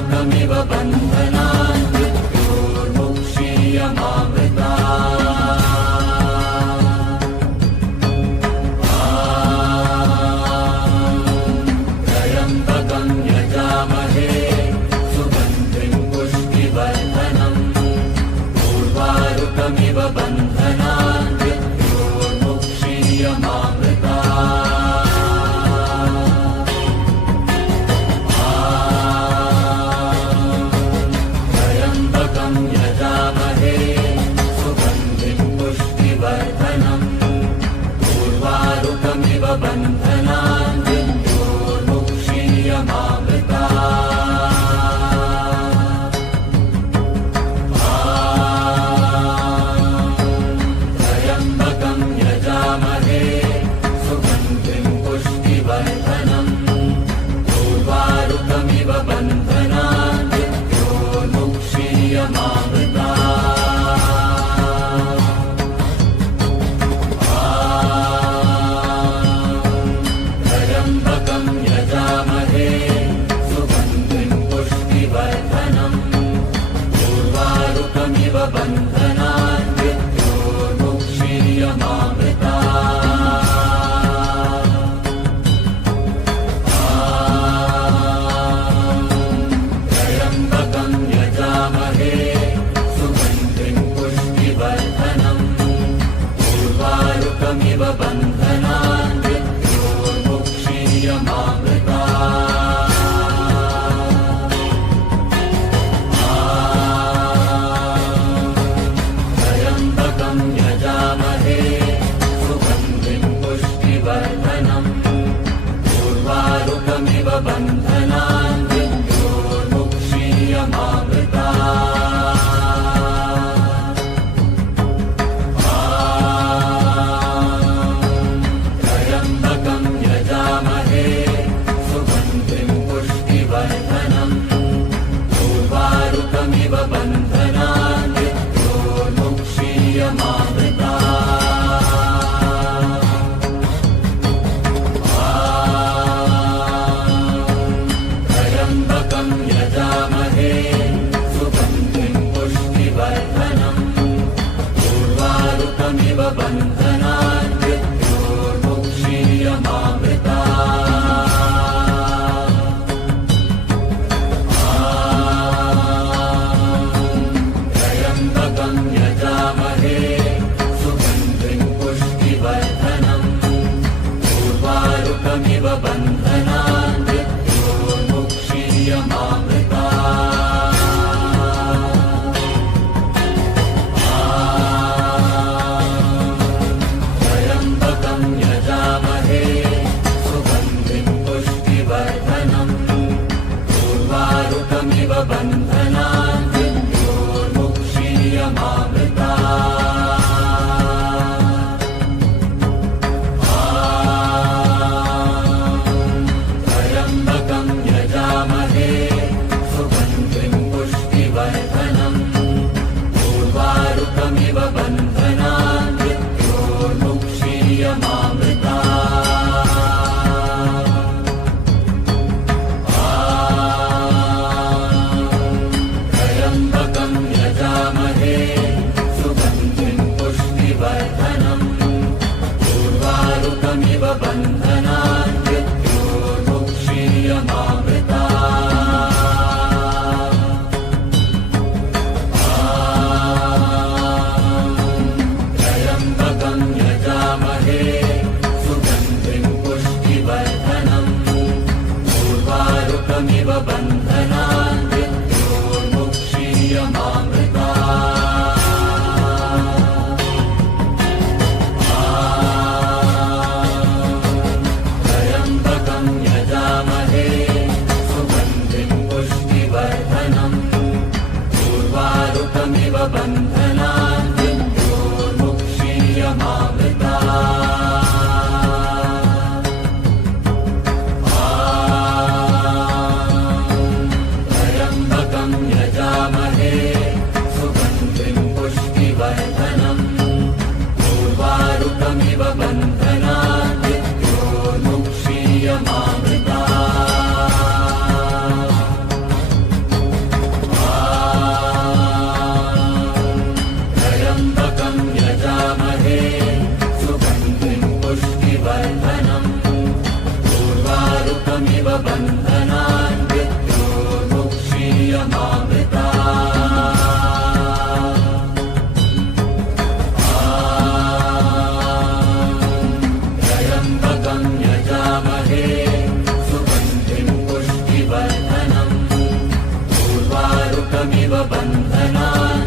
उर्वारुकमिव बन्धनान् मृत्योर्मुक्षीयमामृतात् त्र्यम्बकं यजामहे सुगन्धिं पुष्टिवर्धनम् उर्वारुकमिव बन्धनान् त्र्यम्बकं यजामहे सुगन्धिं पुष्टिवर्धनम् उर्वारुकमिव बन्धनान् त्र्यम्बकं यजामहे सुगन्धिं पुष्टिवर्धनम् उर्वारुकमिव बन्धनान् त्र्यम्बकं यजामहे सुगन्धिं पुष्टिवर्धनम् उर्वारुकमिव बन्धनान् त्र्यम्बकं यजामहे सुगन्धिं पुष्टिवर्धनम् उर्वारुकमिव बन्धनान् त्र्यम्बकं यजामहे सुगन्धिं पुष्टिवर्धनम् उर्वारुकमिव बन्धनान् त्र्यम्बकं यजामहे सुगन्धिं पुष्टिवर्धनम् उर्वारुकमिव बन्धनान् त्र्यम्बकं यजामहे सुगन्धिं पुष्टिवर्धनम् उर्वारुकमिव बन्धनान् त्र्यम्बकं यजामहे सुगन्धिं पुष्टिवर्धनम् उर्वारुकमिव बन्धनान् त्र्यम्बकं यजामहे सुगन्धिं पुष्टिवर्धनम् उर्वारुकमिव बन्धनान् त्र्यम्बकं यजामहे सुगन्धिं पुष्टिवर्धनम् उर्वारुकमिव बन्धनान् त्र्यम्बकं यजामहे सुगन्धिं पुष्टिवर्धनम् उर्वारुकमिव बन्धनान् त्र्यम्बकं यजामहे सुगन्धिं पुष्टिवर्धनम् उर्वारुकमिव बन्धनान् त्र्यम्बकं यजामहे उर्वारुकमिव बन्धनान् मृत्योर्मुक्षीयमामृतात् त्र्यम्बकं यजामहे सुगन्धिं पुष्टिवर्धनम् उर्वारुकमिव बन्धनान्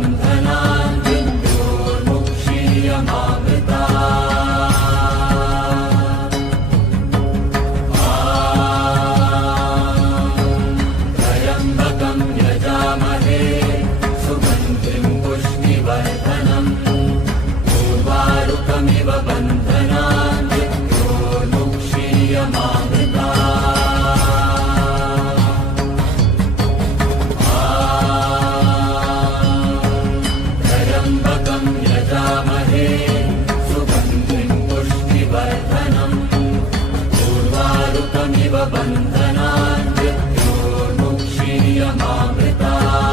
बन्धनान् त्र्यम्बकं यजामहे सुगन्धिं पुष्टिवर्धनम्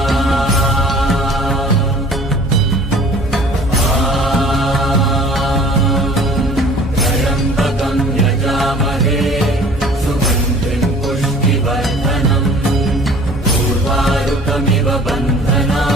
उर्वारुकमिव बन्धनान्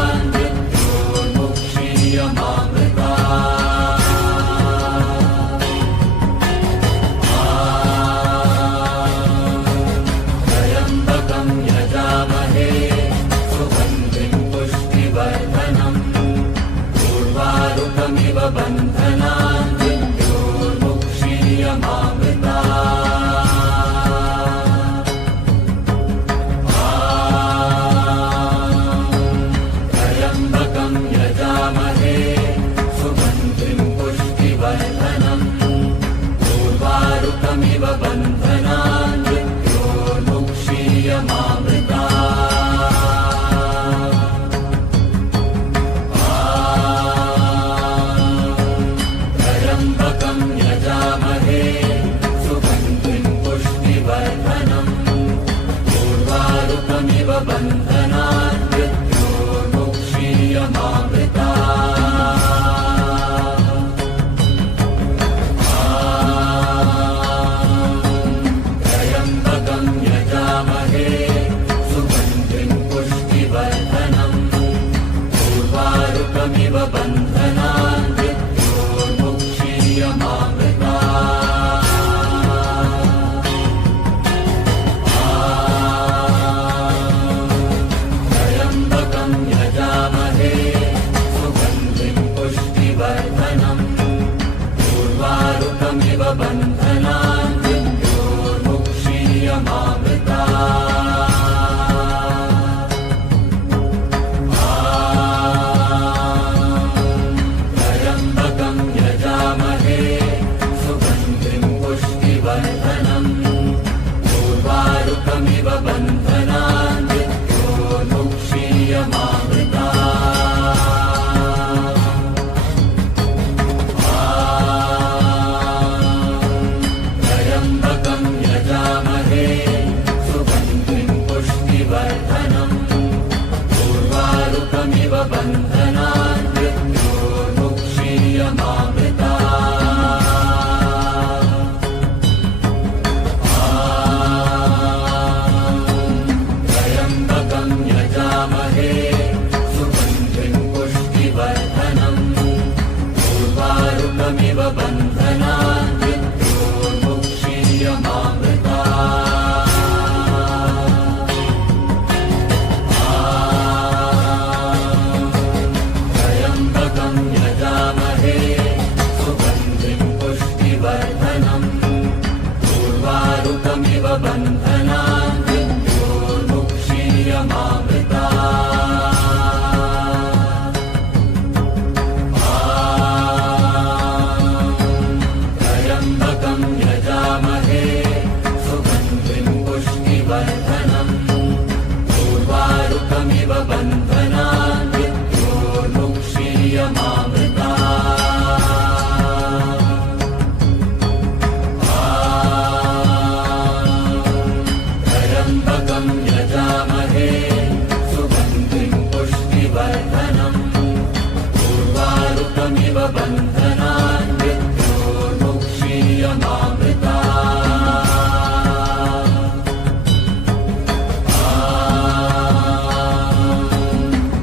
उर्वारुकमिव बन्धनान् मृत्योर्मुक्षीयमामृतात् त्र्यम्बकं यजामहे सुगन्धिं पुष्टिवर्धनम् उर्वारुकमिव बन्धनान् त्र्यम्बकं यजामहे सुगन्धिं पुष्टिवर्धनम् उर्वारुकमिव बन्धनान् त्र्यम्बकं यजामहे सुगन्धिं पुष्टिवर्धनम् उर्वारुकमिव बन्धनान्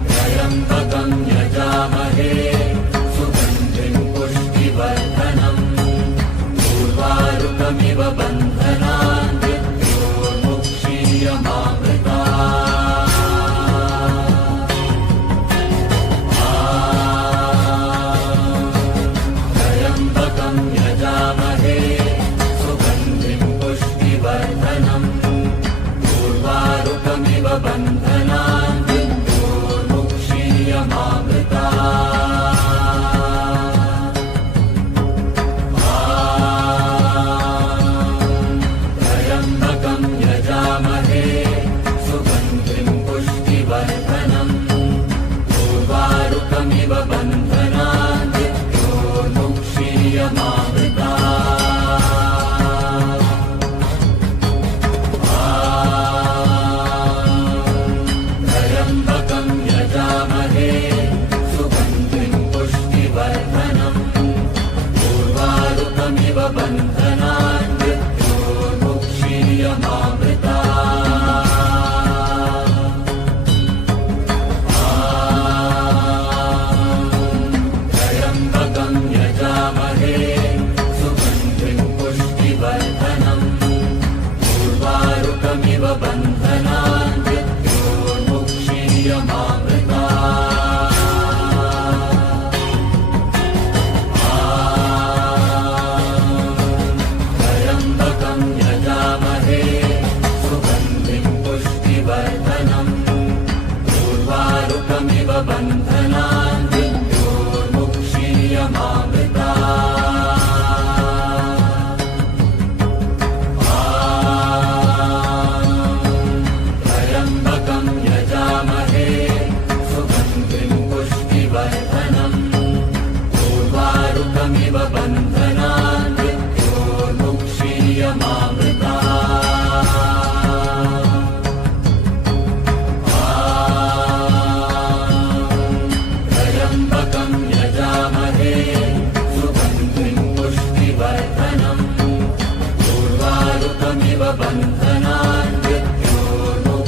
त्र्यम्बकं यजामहे सुगन्धिं पुष्टिवर्धनम् उर्वारुकमिव बन्धनान् त्र्यम्बकं यजामहे सुगन्धिं पुष्टिवर्धनम् उर्वारुकमिव बन्धनान् त्र्यम्बकं यजामहे सुगन्धिं पुष्टिवर्धनम् उर्वारुकमिव बन्धनान् त्र्यम्बकं यजामहे सुगन्धिं पुष्टिवर्धनम् उर्वारुकमिव बन्धनान् त्र्यम्बकं यजामहे सुगन्धिं पुष्टिवर्धनम् उर्वारुकमिव बन्धनान् त्र्यम्बकं यजामहे सुगन्धिं पुष्टिवर्धनम् उर्वारुकमिव बन्धनान् त्र्यम्बकं यजामहे सुगन्धिं पुष्टिवर्धनम् उर्वारुकमिव बन्धनान् त्र्यम्बकं यजामहे सुगन्धिं पुष्टिवर्धनम् उर्वारुकमिव बन्धनान् त्र्यम्बकं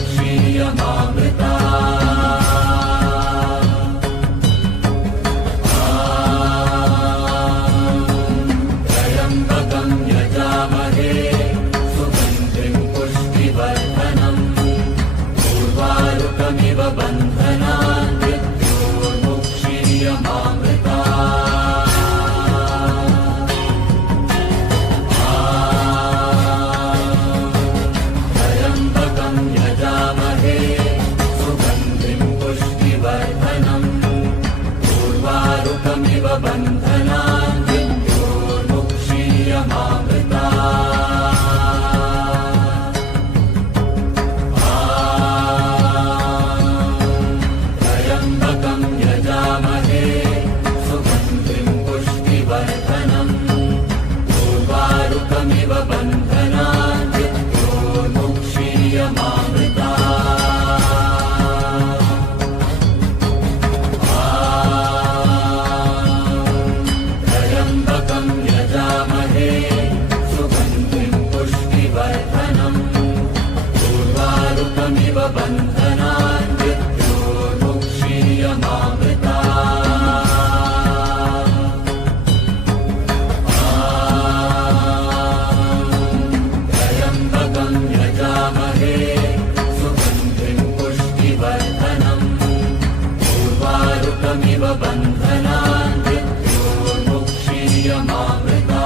मुक्षीयमामृता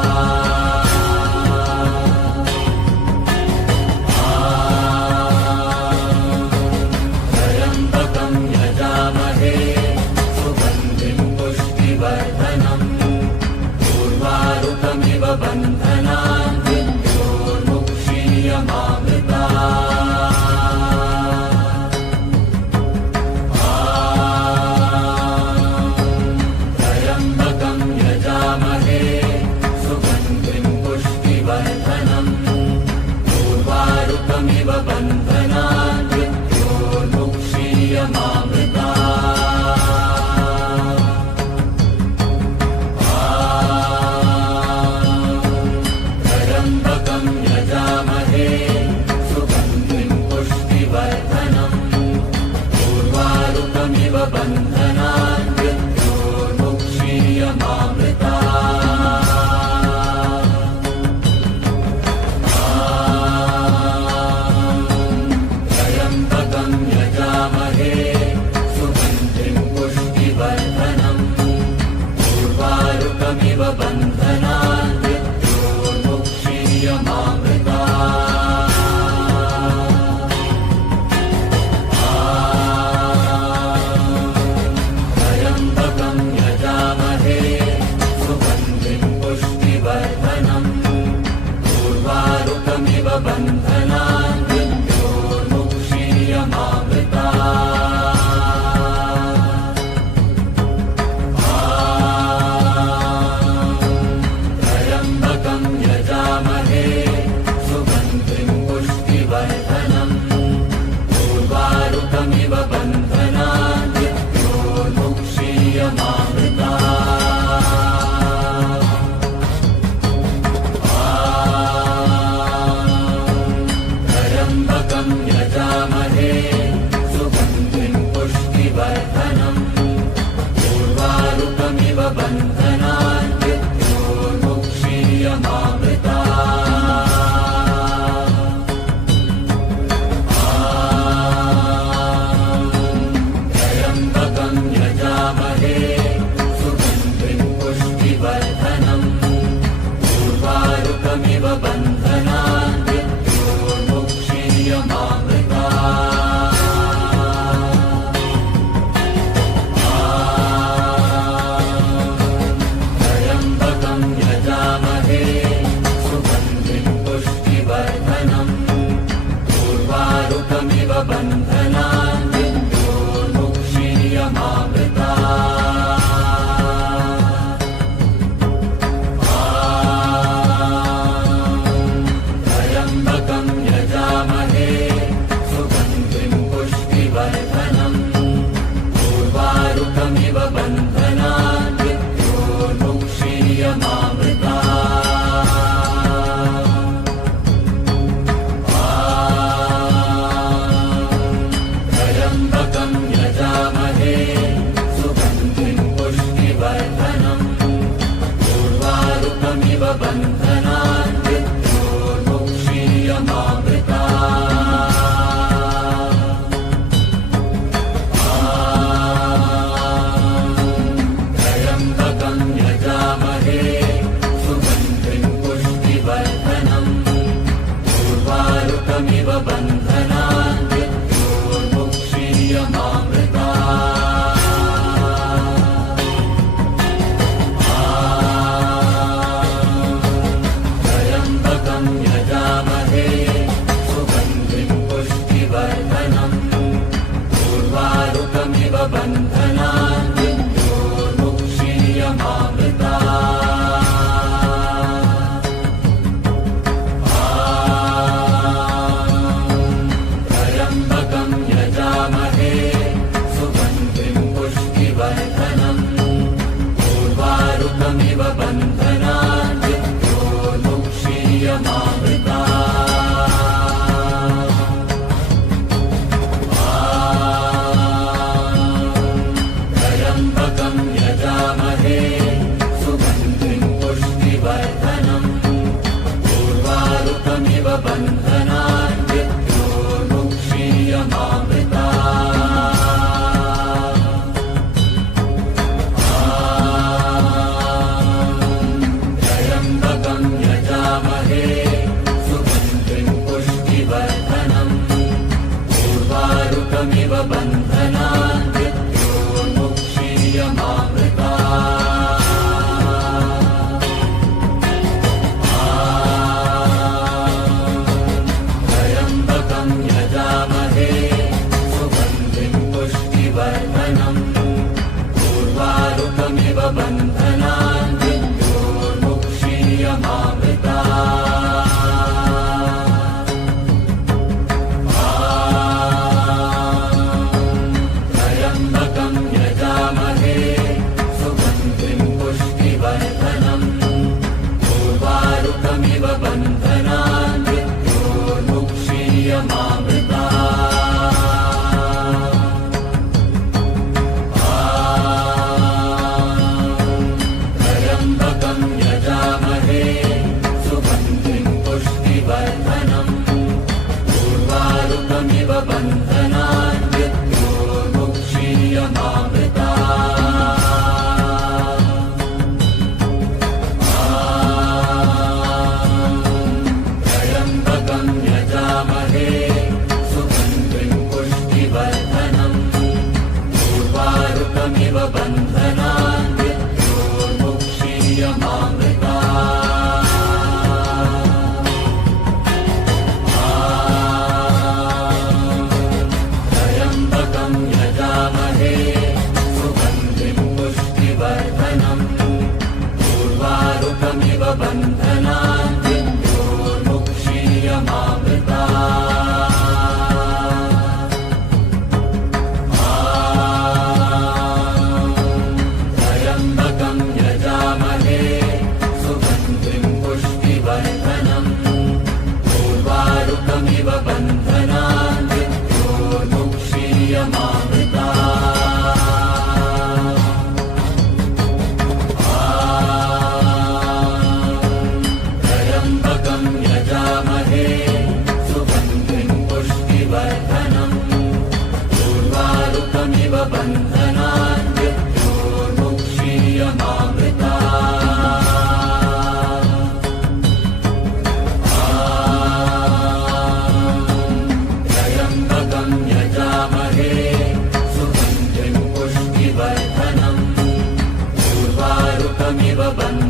त्र्यम्बकं यजामहे सुगन्धिं पुष्टिवर्धनम् उर्वारुकमिव बन्धनान् मृत्योर्मुक्षीयमामृता त्र्यम्बकं यजामहे सुगन्धिं पुष्टिवर्धनम् उर्वारुकमिव बन्धनान् मृत्योर्मुक्षीयमामृता त्र्यम्बकं यजामहे सुगन्धिं पुष्टिवर्धनम् उर्वारुकमिव बन्धनान् मृत्योर्मुक्षीयमामृता त्र्यम्बकं यजामहे सुगन्धिं पुष्टिवर्धनम् उर्वारुकमिव बन्धनान् मृत्योर्मुक्षीयमामृता त्र्यम्बकं यजामहे सुगन्धिं पुष्टिवर्धनम् उर्वारुकमिव बन्धनान् मृत्योर्मुक्षीयमामृता त्र्यम्बकं यजामहे सुगन्धिं पुष्टिवर्धनम् उर्वारुकमिव बन्धनान् मृत्योर्मुक्षीयमामृता त्र्यम्बकं यजामहे सुगन्धिं पुष्टिवर्धनम् उर्वारुकमिव बन्धनान् मृत्योर्मुक्षीयमामृता त्र्यम्बकं यजामहे सुगन्धिं पुष्टिवर्धनम् उर्वारुकमिव बन्धनान् मृत्योर्मुक्षीयमामृता त्र्यम्बकं यजामहे सुगन्धिं पुष्टिवर्धनम् उर्वारुकमिव बन्धनान् मृत्योर्मुक्षीयमामृता त्र्यम्बकं यजामहे सुगन्धिं पुष्टिवर्धनम् उर्वारुकमिव बन्धनान् मृत्योर्मुक्षीयमामृता त्र्यम्बकं यजामहे सुगन्धिं पुष्टिवर्धनम् उर्वारुकमिव बन्धनान् मृत्योर्मुक्षीयमामृता त्र्यम्बकं यजामहे सुगन्धिं पुष्टिवर्धनम् उर्वारुकमिव बन्धनान् मृत्योर्मुक्षीयमामृता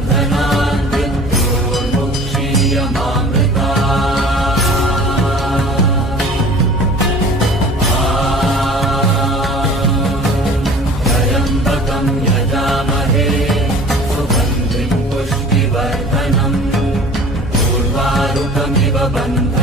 बन्धनान् मृत्योर्मुक्षीयमामृता त्र्यम्बकं यजामहे सुगन्धिं पुष्टिवर्धनम् उर्वारुकमिव बन्धनान्